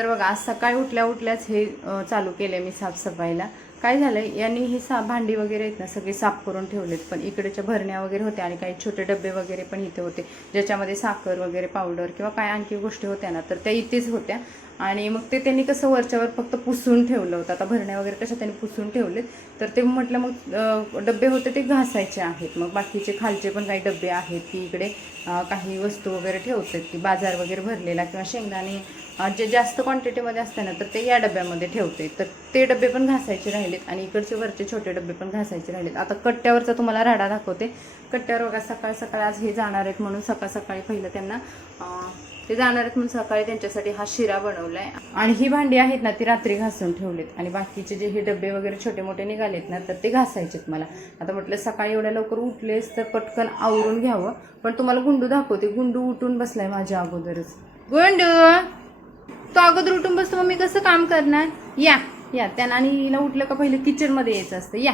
तर बघा आज सकाळी उठल्याच हे चालू केले मी साफसफाईला. काय झालंय, यांनी ही भांडी वगैरे आहेत ना सगळी साफ करून ठेवलेत, पण इकडेच्या भरण्या वगैरे होत्या आणि काही छोटे डबे वगैरे पण इथे होते ज्याच्यामध्ये साखर वगैरे पावडर किंवा काय आणखी गोष्टी होत्या ना, तर त्या इथेच होत्या. आणि मग ते त्यांनी कसं वरच्यावर फक्त पुसून ठेवलं होतं. आता भरण्या वगैरे कशा त्यांनी पुसून ठेवलेत, तर ते म्हटलं मग डबे होते ते घासायचे आहेत. मग बाकीचे खालचे पण काही डबे आहेत की इकडे काही वस्तू वगैरे ठेवतात की बाजार वगैरे भरलेला किंवा शेंगदाणे जे जास्त क्वांटिटीमध्ये असते ना, तर ते या डब्यामध्ये ठेवते. तर ते डबे पण घासायचे राहिलेत आणि इकडचे वरचे छोटे डबे पण घासायचे राहिलेत. आता कट्ट्यावरचा तुम्हाला राडा दाखवते. कट्ट्यावर बघा सकाळ सकाळ आज हे जाणार आहेत म्हणून सकाळ सकाळी पहिलं त्यांना ते जाणार आहेत म्हणून सकाळी त्यांच्यासाठी हा शिरा बनवलाय. आणि ही भांडी आहेत ना ती रात्री घासून ठेवलेत आणि बाकीचे जे हे डबे वगैरे छोटे मोठे निघालेत ना, तर ते घासायचेत मला. आता म्हटलं सकाळी एवढ्या लवकर उठलेस तर पटकन आवरून घ्यावं. पण तुम्हाला गुंडू दाखवते. गुंडू उठून बसलाय माझ्या अगोदरच. गुंडू तो अगोदर उठून बसतो, मग मी कसं काम करणार? या या त्यांना. आणि हिला उठलं का पहिले किचनमध्ये यायचं असतं. या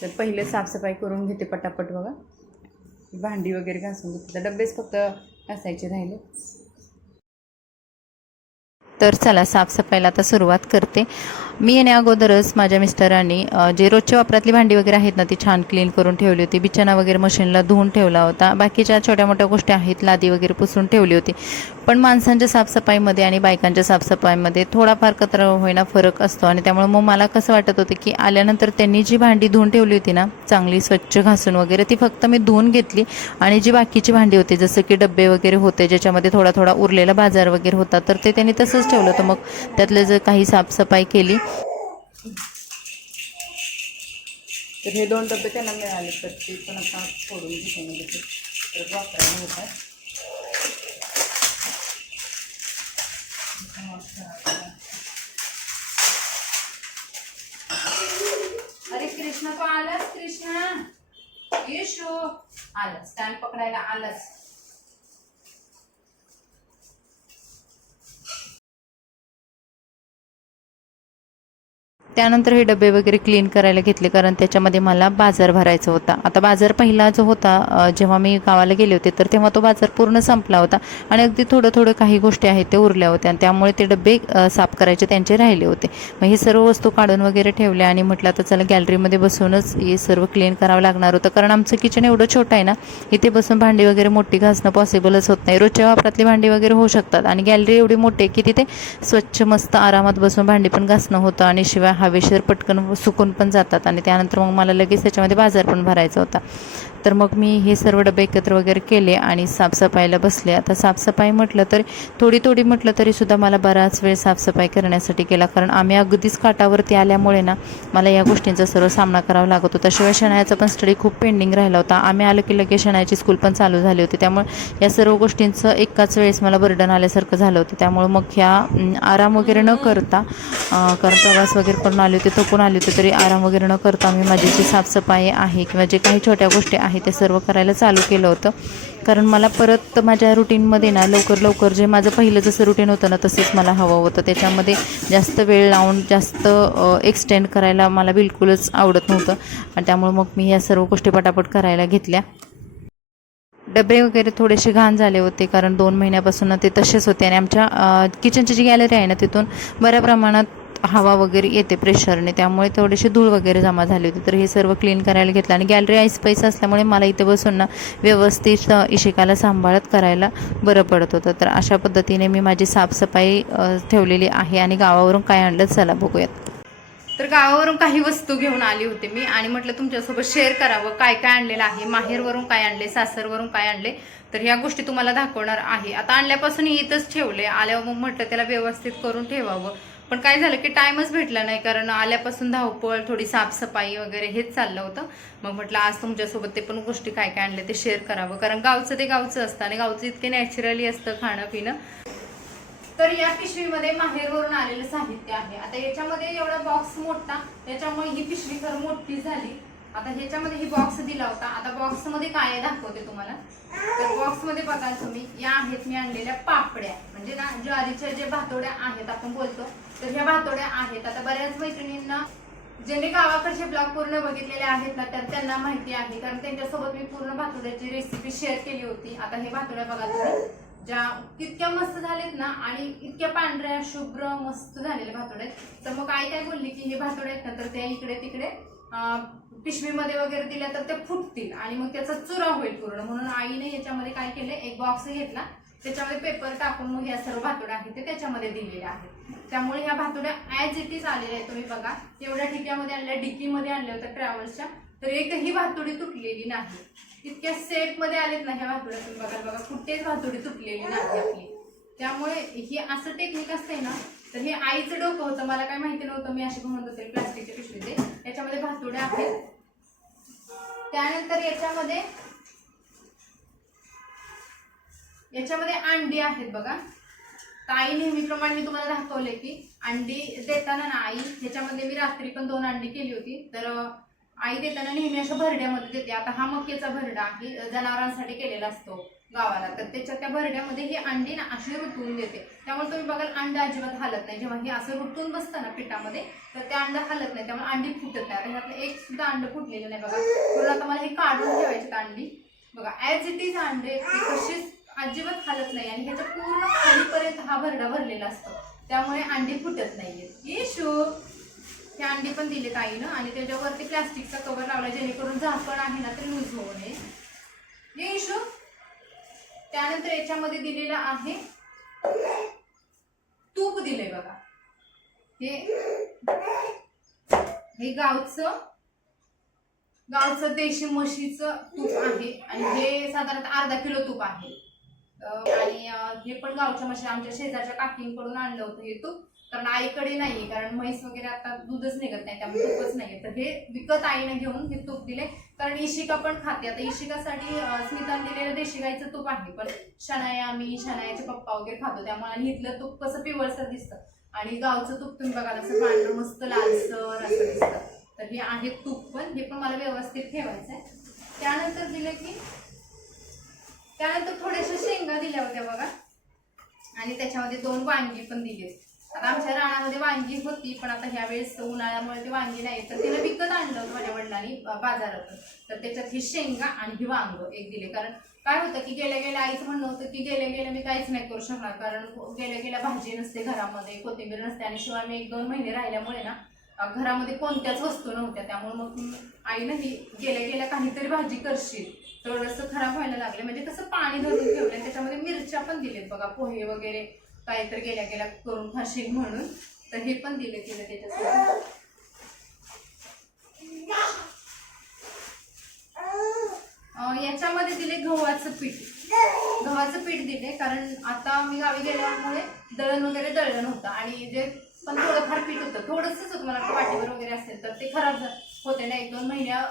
तर पहिले साफसफाई करून घेते पटापट. बघा भांडी वगैरे घासून घेते, डबेच फक्त घासायचे राहिले. तर चला साफसफाईला आता सुरुवात करते. मी येण्या अगोदरच माझ्या मिस्टरांनी जे रोजच्या वापरातली भांडी वगैरे आहेत ना ती छान क्लीन करून ठेवली होती. बिछाना वगैरे मशीनला धुवून ठेवला होता. बाकीच्या छोट्या मोठ्या गोष्टी आहेत, लादी वगैरे पुसून ठेवली होती. पण माणसांच्या साफसफाईमध्ये आणि बायकांच्या साफसफाईमध्ये थोडाफार कचरा होईना फरक असतो. आणि त्यामुळे मग मला कसं वाटत होतं की आल्यानंतर त्यांनी जी भांडी धुवून ठेवली होती ना चांगली स्वच्छ घासून वगैरे, ती फक्त मी धुवून घेतली. आणि जी बाकीची भांडी होती जसं की डबे वगैरे होते ज्याच्यामध्ये थोडा थोडा उरलेला बाजार वगैरे होता, तर ते त्यांनी तसंच ठेवलं होतं. मग त्यातले जर काही साफसफाई केली. तर हे 2 डबे त्यांना मिळाले, तर ते पण आता फोडून घेते तर वापरायला होतात. अरे कृष्णा तो आलास, कृष्णा येशो आला, स्टँड पकडायला आलास. त्यानंतर हे डबे वगैरे क्लीन करायला घेतले, कारण त्याच्यामध्ये मला बाजार भरायचा होता. आता बाजार पहिला जो होता जेव्हा मी गावाला गेले होते तर तेव्हा तो बाजार पूर्ण संपला होता आणि अगदी थोडं काही गोष्टी आहेत ते उरल्या होत्या आणि त्यामुळे ते डबे साफ करायचे त्यांचे राहिले होते. मग हे सर्व वस्तू काढून वगैरे ठेवल्या आणि म्हटलं आता चला गॅलरीमध्ये बसूनच हे सर्व क्लीन करावं लागणार होतं, कारण आमचं किचन एवढं छोटं आहे ना, इथे बसून भांडी वगैरे मोठी घासणं पॉसिबलच होत नाही. रोजच्या वापरातली भांडी वगैरे होऊ शकतात आणि गॅलरी एवढी मोठी आहे की तिथे स्वच्छ मस्त आरामात बसून भांडी पण घासणं होतं आणि शिवाय हवेशीर पटकन सुकून पण जातात. आणि त्यानंतर मग मला लगेच त्याच्यामध्ये बाजार पण भरायचा होता. तर मग मी हे सर्व डबे एकत्र वगैरे केले आणि साफसफाईला बसले. आता साफसफाई म्हटलं तर थोडी म्हटलं तरी सुद्धा मला बराच वेळ साफसफाई करण्यासाठी केला, कारण आम्ही अगदीच काठावरती आल्यामुळे ना मला या गोष्टींचा सर्व सामना करावा लागत होता. शिवाय शनायाचा पण स्टडी खूप पेंडिंग राहिला होता. आम्ही आलो की लगेच शनायाची स्कूल पण चालू झाली होती. त्यामुळे या सर्व गोष्टींचं एकाच वेळेस मला बर्डन आल्यासारखं झालं होतं. त्यामुळे मग ह्या आराम वगैरे न करता, कारण प्रवास वगैरे करून आले होते, थकून आले होते, तरी आराम वगैरे न करता मी माझी जी साफसफाई आहे किंवा जे काही छोट्या गोष्टी आहेत ते सर्व करायला चालू केलं होतं. कारण मला परत माझ्या रुटीनमध्ये ना लवकर जे माझं पहिलं जसं रुटीन होतं ना तसंच मला हवं होतं. त्याच्यामध्ये जास्त वेळ लावून जास्त एक्सटेंड करायला मला बिलकुलच आवडत नव्हतं आणि त्यामुळे मग मी या सर्व गोष्टी पटापट करायला घेतल्या. डबे वगैरे थोडेसे घाण झाले होते, कारण 2 महिन्यापासून ते तसेच होते आणि आमच्या किचनची जी गॅलरी आहे ना तिथून बऱ्या प्रमाणात हवा वगैरे येते प्रेशरने, त्यामुळे थोडेसे धूळ वगैरे जमा झाली होती. तर हे सर्व क्लीन करायला घेतलं आणि गॅलरी ऐसपैस असल्यामुळे मला इथे बसून ना व्यवस्थित इशिकाला सांभाळत करायला बरं पडत होतं. तर अशा पद्धतीने मी माझी साफसफाई ठेवलेली आहे. आणि गावावरून काय आणलं चला बघूयात. तर गावावरून काही वस्तू घेऊन आली होती मी आणि म्हटलं तुमच्यासोबत शेअर करावं काय काय आणलेलं आहे. माहेरवरून काय आणले, सासरवरून काय आणले, तर ह्या गोष्टी तुम्हाला दाखवणार आहे. आता आणल्यापासून इथंच ठेवले, आल्यावर मग म्हटलं त्याला व्यवस्थित करून ठेवावं. पण काय झालं की टाइमच भेटला नाही, कारण आल्यापासून धावपळ, थोडी साफसफाई वगैरे हेच चाललं होतं. मग म्हटलं आज तुमच्यासोबत ते पण गोष्टी काय काय आणले ते शेअर करावं, कारण गावचं ते गावचं असतं आणि गावचं इतके नॅचरली असतं खाणं पिणं. तर या पिशवीमध्ये माहेरवरून आलेलं साहित्य आहे. आता याच्यामध्ये एवढा बॉक्स मोठा, त्याच्यामुळे ही पिशवी खरं मोठी झाली. आता ह्याच्यामध्ये ही बॉक्स दिला होता. आता बॉक्स मध्ये काय दाखवते तुम्हाला. तर बॉक्स मध्ये बघा तुम्ही, या आहेत मी आणलेल्या पापड्या, म्हणजे ना ज्वारीच्या जे भातोड्या आहेत आपण बोलतो, तर ह्या भातोड्या आहेत. आता बऱ्याच मैत्रिणींना ज्यांनी गावाकडचे ब्लॉग पूर्ण बघितलेले आहेत ना तर त्यांना माहिती आहे, कारण त्यांच्यासोबत मी पूर्ण भातोड्याची रेसिपी शेअर केली होती. आता हे भातोड्या बघा तुम्ही, ज्या इतक्या मस्त झालेत ना आणि इतक्या पांढऱ्या शुभ्र मस्त झालेले भातोडे आहेत. तर मग आई काय बोलली की हे भातोडे आहेत ना तर ते इकडे तिकडे पिशवीमध्ये वगैरे दिल्या तर ते फुटतील आणि मग त्याचा चुरा होईल पूर्ण, म्हणून आईने याच्यामध्ये काय केलं, एक बॉक्स घेतला, त्याच्यामध्ये पेपर टाकून मग या सर्व भातोड्या आहेत ते त्याच्यामध्ये दिलेले आहेत. त्यामुळे ह्या भातोड्या ॲज इट इज आलेल्या आहेत. तुम्ही बघा एवढ्या ठिक्यामध्ये आणल्या, डिक्कीमध्ये आणल्या होत्या ट्रॅव्हल्सच्या, तर एकही भातोडी तुटलेली नाही. इतक्या सेट मध्ये आलेत ना ह्या भातोड्या, तुम्ही बघा कुठेच भातोडी तुटलेली नाही आपली. त्यामुळे हे असं टेक्निक असतंय ना, तर हे आईचं डोकं होतं, मला काय माहिती नव्हतं, मी अशी म्हणत होते प्लास्टिकच्या पिशवीचे. याच्यामध्ये भातोड्या आहेत. त्यानंतर याच्यामध्ये अंडी आहेत बघा. आई नेहमीप्रमाणे मी तुम्हाला दाखवले की अंडी देताना ना आई ह्याच्यामध्ये, मी रात्री पण 2 अंडी केली होती, तर आई देताना नेहमी अशा भरड्यामध्ये देते. आता हा मक्याचा भरडा आहे, जनावरांसाठी केलेला असतो गावाला, तर त्या भरड्यामध्ये ही अंडी ना अशी रुतवून देते. त्यामुळे तुम्ही बघाल अंड अजिबात हालत नाही. जेव्हा हे असं रुतून बसतं ना पिठामध्ये तर ते अंड हालत नाही, त्यामुळे अंडी फुटत नाही. ह्यातलं एक सुद्धा अंड फुटलेलं नाही बघा. म्हणून आता मला हे काढून ठेवायचे अंडी. बघा ॲज इट इज अंडे कशीच अजिबात हालत नाही आणि ह्याच्या पूर्ण खालीपर्यंत हा भरडा भरलेला असतो, त्यामुळे अंडी फुटत नाहीयेत. येशू हे अंडी पण दिलेत आईनं आणि त्याच्यावरती प्लास्टिकचा कव्हर लावला जेणेकरून झाकण आहे ना ते लूज होऊ नये. येशू त्यानंतर याच्यामध्ये दिलेलं आहे तूप दिलंय बघा. हे गावचं देशी म्हशीचं तूप आहे आणि हे साधारणतः अर्धा किलो तूप आहे. आणि हे पण गावच्या म्हशी आमच्या शेजारच्या काकींकडून आणलं होतं हे तूप, कारण आईकडे नाहीये, कारण म्हैस वगैरे आता दूधच निघत नाही, त्यामुळे तूपच नाहीये. तर हे विकत आईने घेऊन हे तूप दिले, कारण इशिका पण खाते. आता इशिकासाठी स्मिताने दिलेलं देशी गाईचं तूप आहे, पण शनायाचे पप्पा वगैरे खातो, त्यामुळे आणि इथलं तूप कसं पिवळसर दिसतं आणि गावचं तूप तुम्ही बघाल असं पांढरं मस्त लालसर असं दिसतं. तर हे आहे तूप पण, हे पण मला व्यवस्थित ठेवायचं आहे. त्यानंतर दिले की त्यानंतर थोड्याशा शेंगा दिल्या होत्या बघा आणि त्याच्यामध्ये 2 वांगी पण दिली. आता आमच्या रानामध्ये वांगी होती, पण आता ह्या वेळेस उन्हाळ्यामुळे ते वांगी नाही, तर तिला विकत आणलं होतं माझ्या वडिलांनी बाजारातून. तर त्याच्यात ही शेंगा आणि ही वांग एक दिले. कारण काय होतं की गेल्या आईचं म्हणणं होतं की गेल्या मी काहीच नाही करू शकणार, कारण गेल्या भाजी नसते घरामध्ये, कोथिंबीर नसते आणि शिवाय मी 1-2 महिने राहिल्यामुळे ना घरामध्ये कोणत्याच वस्तू नव्हत्या. त्यामुळे मग आईनं ही गेल्या काहीतरी भाजी करशील, थोडंसं खराब व्हायला लागले, म्हणजे कसं पाणी धरून ठेवलं. त्याच्यामध्ये मिरच्या पण दिलेत बघा, पोहे वगैरे काहीतरी गेल्या करून खाशील म्हणून, तर हे पण दिले तिला त्याच्यासाठी. याच्यामध्ये दिले गव्हाचं पीठ दिले, कारण आता मी गावी गेल्यामुळे दळण वगैरे दळण होतं आणि जे पण थोडंफार पीठ होतं, थोडंसंच होतं, मला वाटीवर वगैरे असेल तर ते खराब होते ना. 1-2 महिन्या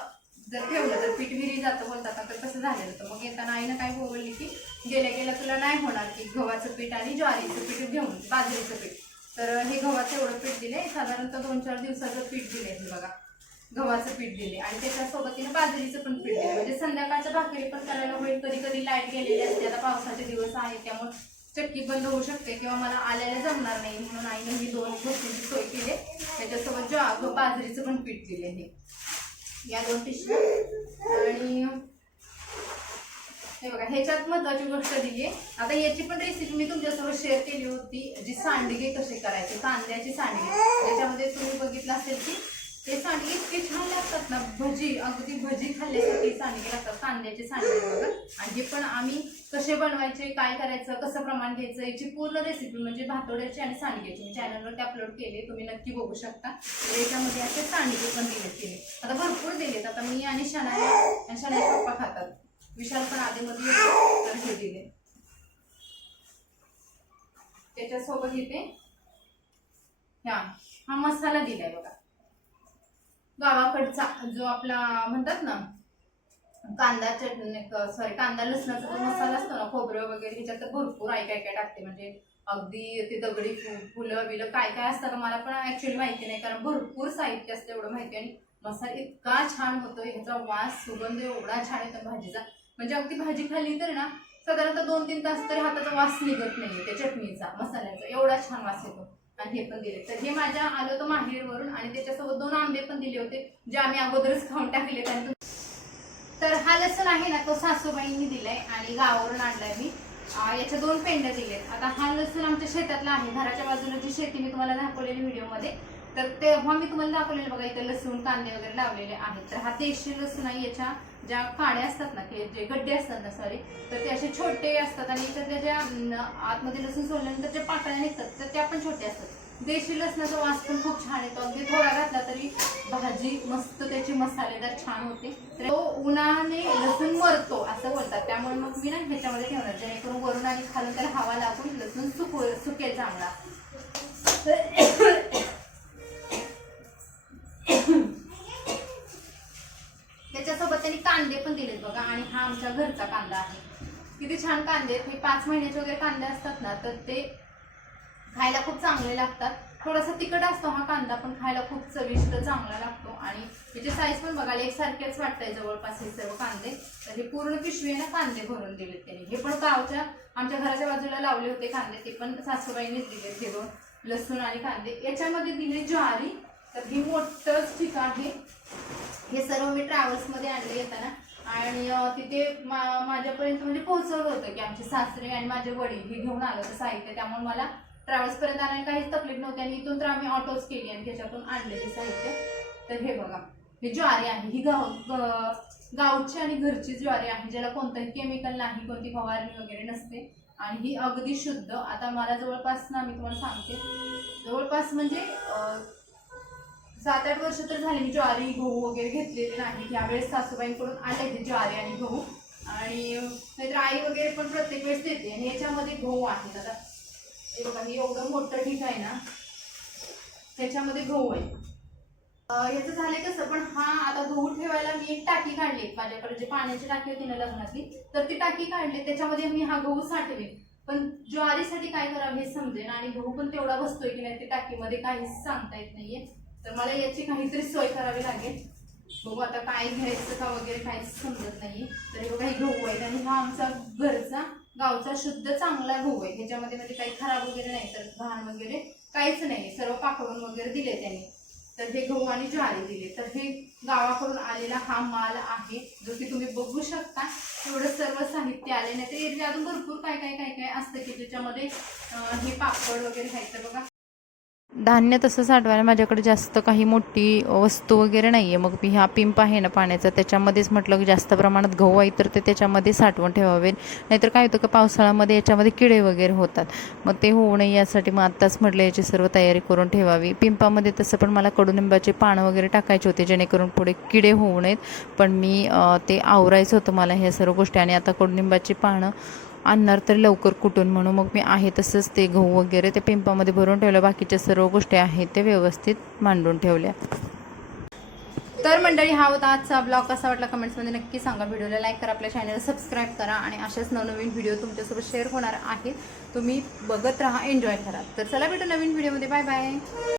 जर ठेवलं तर पीठ विरी जातं बोलतात, तर तसं झालेलं होतं. मग येताना आईनं काय बोलली की गेल्या तुला नाही होणार की गव्हाचं पीठ आणि ज्वारीचं पीठ घेऊन बाजरीचं पीठ, तर हे गव्हाचं एवढं पीठ दिले, साधारणतः 2-4 दिवसाचं पीठ दिले. हे बघा गव्हाचं पीठ दिले आणि त्याच्यासोबतीनं बाजरीचं पण पीठ दिले, म्हणजे संध्याकाळच्या भाकरी पण करायला होईल. कधी लाईट गेलेली असते, आता पावसाचे दिवस आहेत त्यामुळे चक्की बंद होऊ शकते किंवा मला आल्याला जमणार नाही, म्हणून आईने ही 2 गोष्टींची सोय केली. त्याच्यासोबत बाजरीचं पण पीठ दिले हे या 2 पिशव्या. आणि हे बघा ह्याच्यात महत्वाची गोष्ट दिली. आता याची पण रेसिपी मी तुमच्यासोबत शेअर केली होती, जी सांडगे कसे करायचे, कांद्याची सांडगे. त्याच्यामध्ये तुम्ही बघितलं असेल की ते सांडगे इतके छान लागतात ना, अगदी भजी खाल्ल्यासारखे सांडगे लागतात, कांद्याचे सांडगे बघा. आणि हे पण आम्ही कसे बनवायचे, काय करायचं, कसं प्रमाण घ्यायचं, याची पूर्ण रेसिपी म्हणजे भातोड्याची आणि सांडग्याची मी चॅनलवरती अपलोड केली, तुम्ही नक्की बघू शकता. तर याच्यामध्ये असे सांडगे पण दिले. आता भरपूर दिलेत. आता मी आणि शनाया पप्पा खातात, विशाल पण आधीमध्ये तर हे दिले. त्याच्यासोबत इथे हा मसाला दिलाय बघा, गावाकडचा जो आपला म्हणतात ना कांदा लसणाचा जो मसाला असतो ना, खोबरं वगैरे, ह्याच्यात तर भरपूर काय टाकते, म्हणजे अगदी ते दगडी फुलं बिलं काय असतात मला पण ऍक्च्युअली माहिती नाही, कारण भरपूर साहित्य असतं एवढं माहिती. आणि मसाला इतका छान होतो, ह्याचा वास सुगंध एवढा छान येतो भाजीचा, म्हणजे अगदी भाजी खाल्ली तर ना साधारणतः 2-3 तास तरी हाताचा वास निघत नाहीये त्या चटणीचा, मसाल्याचा, एवढा छान वास येतो. आणि हे पण दिले. तर हे माझ्या आलं होतं माहेरवरून आणि त्याच्यासोबत 2 आंबे पण दिले होते, जे आम्ही अगोदरच खाऊन टाकले. तर हा लसूण आहे ना तो सासूबाईंनी दिलाय आणि गावावरून आणलाय मी. याच्या 2 पेंड्या दिलेत. आता हा लसूण आमच्या शेतातला आहे, घराच्या बाजूला जी शेती मी तुम्हाला दाखवलेली व्हिडिओमध्ये, तर तेव्हा मी तुम्हाला दाखवलेलं बघा, इथे लसूण कांदे वगैरे लावलेले आहेत. तर हा देशी लसूण आहे. याच्या ज्या काड्या असतात ना, की जे गड्डे असतात ना, सॉरी, तर ते असे छोटे असतात आणि त्याच्या ज्या आतमध्ये लसूण सोडल्यानंतर ज्या पाकळ्या निघतात तर त्या पण छोट्या असतात. देशी लसणाचा वास पण खूप छान येतो. अगदी थोडा घातला तरी भाजी मस्त त्याची मसालेदार छान होते. तर तो उन्हाने लसूण मरतो असं बोलतात, त्यामुळे मग मी ना ह्याच्यामध्ये ठेवणार, जेणेकरून वरून आणि खालून त्याला हवा लागून लसूण सुकेल चांगला. त्याच्यासोबत त्यांनी कांदे पण दिलेत बघा, आणि हा आमच्या घरचा कांदा आहे. किती छान कांदे आहेत. हे 5 महिन्याचे वगैरे कांदे असतात ना, तर ते खायला खूप चांगले लागतात. थोडासा तिखट असतो हा कांदा, पण खायला खूप चविष्ट चांगला लागतो. आणि याची साईज पण बघायला एकसारखेच वाटतंय जवळपास हे सर्व कांदे. तर हे पूर्ण पिशवी ना कांदे भरून दिलेत त्यांनी. हे पण गावच्या आमच्या घराच्या बाजूला लावले होते कांदे, ते पण सासूबाईंनीच दिलेत. हे 2 लसूण आणि कांदे. याच्यामध्ये दिले ज्वारी. तर ही मोठंच ठीक आहे. हे सर्व मी ट्रॅव्हल्समध्ये आणले येताना, आणि तिथे माझ्यापर्यंत म्हणजे पोहोचवलं होतं की आमचे सासरे आणि माझे वडील हे घेऊन आलं होतं साहित्य, त्यामुळे मला ट्रॅव्हल्स पर्यंत आणायला काहीच तकलीफ नव्हती. आणि इथून तर आम्ही ऑटोच केली आणि त्याच्यातून आणलेले साहित्य. तर हे बघा, ही ज्वारी आहे. ही गावची आणि घरची ज्वारी आहे, ज्याला कोणतंही केमिकल नाही, कोणती फवारणी वगैरे नसते, आणि ही अगदी शुद्ध. आता मला जवळपास ना, मी तुम्हाला सांगते, जवळपास म्हणजे 7-8 वर्ष तर झाली मी ज्वारी गहू वगैरे घेतलेले नाही. यावेळेस सासूबाईंकडून आले ते ज्वारी आणि गहू, आणि नाहीतर आई वगैरे पण प्रत्येक वेळेस देते. आणि याच्यामध्ये गहू आहेत. आता हे बघा, हे एवढं मोठं ठीक आहे ना, त्याच्यामध्ये गहू आहे. याचं झालंय कसं, पण हा आता गहू ठेवायला मी एक टाकी काढली. माझ्याकडे जे पाण्याची टाकी होती ना लग्नातली, तर ती टाकी काढली, त्याच्यामध्ये मी हा गहू साठवे. पण ज्वारीसाठी काय करावं हे समजेन, आणि गहू पण तेवढा बसतोय की नाही ते टाकीमध्ये काहीच सांगता येत नाहीये. तर मला याची काहीतरी सोय करावी लागेल. बघू आता काय घ्यायचं का वगैरे काहीच समजत नाहीये. तर हे बघा, हे गहू आहेत, आणि हा आमचा घरचा गावचा शुद्ध चांगला गहू आहे. ह्याच्यामध्ये म्हणजे काही खराब वगैरे नाही, तर घाण वगैरे काहीच नाही, सर्व पाकडून वगैरे दिले त्यांनी. तर हे गहू आणि ज्वारी दिले. तर हे गावाकडून आलेला हा माल आहे, जो की तुम्ही बघू शकता. एवढं सर्व साहित्य आले. नाही तर एरवी अजून भरपूर काय काय काय काय असतं की ज्याच्यामध्ये हे पापड वगैरे खायचं बघा. धान्य तसं साठवायला माझ्याकडे जास्त काही मोठी वस्तू वगैरे नाही आहे. मग मी हा पिंप आहे ना पाण्याचा, त्याच्यामध्येच म्हटलं की जास्त प्रमाणात गहू आहे तर ते त्याच्यामध्ये साठवून ठेवावे. नाहीतर काय होतं की पावसाळ्यामध्ये याच्यामध्ये किडे वगैरे होतात. मग ते होऊ नये यासाठी मग आत्ताच म्हटलं याची सर्व तयारी करून ठेवावी. पिंपामध्ये तसं पण मला कडुनिंबाचे पानं वगैरे टाकायचे होते, जेणेकरून पुढे किडे होऊ नयेत. पण मी ते आवरायचं होतं मला ह्या सर्व गोष्टी, आणि आता कडुनिंबाची पानं आणणार तर लवकर कुठून, म्हणून मग मी आहे तसंच ते गहू वगैरे ते पिंपामध्ये भरून ठेवलं. बाकीच्या सर्व गोष्टी आहेत ते व्यवस्थित मांडून ठेवल्या. तर मंडळी, हा होता आजचा ब्लॉग. कसा वाटला कमेंट्समध्ये नक्की सांगा. व्हिडिओला लाईक करा, आपल्या चॅनलला सबस्क्राईब करा, आणि अशाच नवनवीन व्हिडिओ तुमच्यासोबत शेअर होणार आहेत. तुम्ही बघत राहा, एन्जॉय करा. तर चला भेटू नवीन व्हिडिओमध्ये. Bye bye.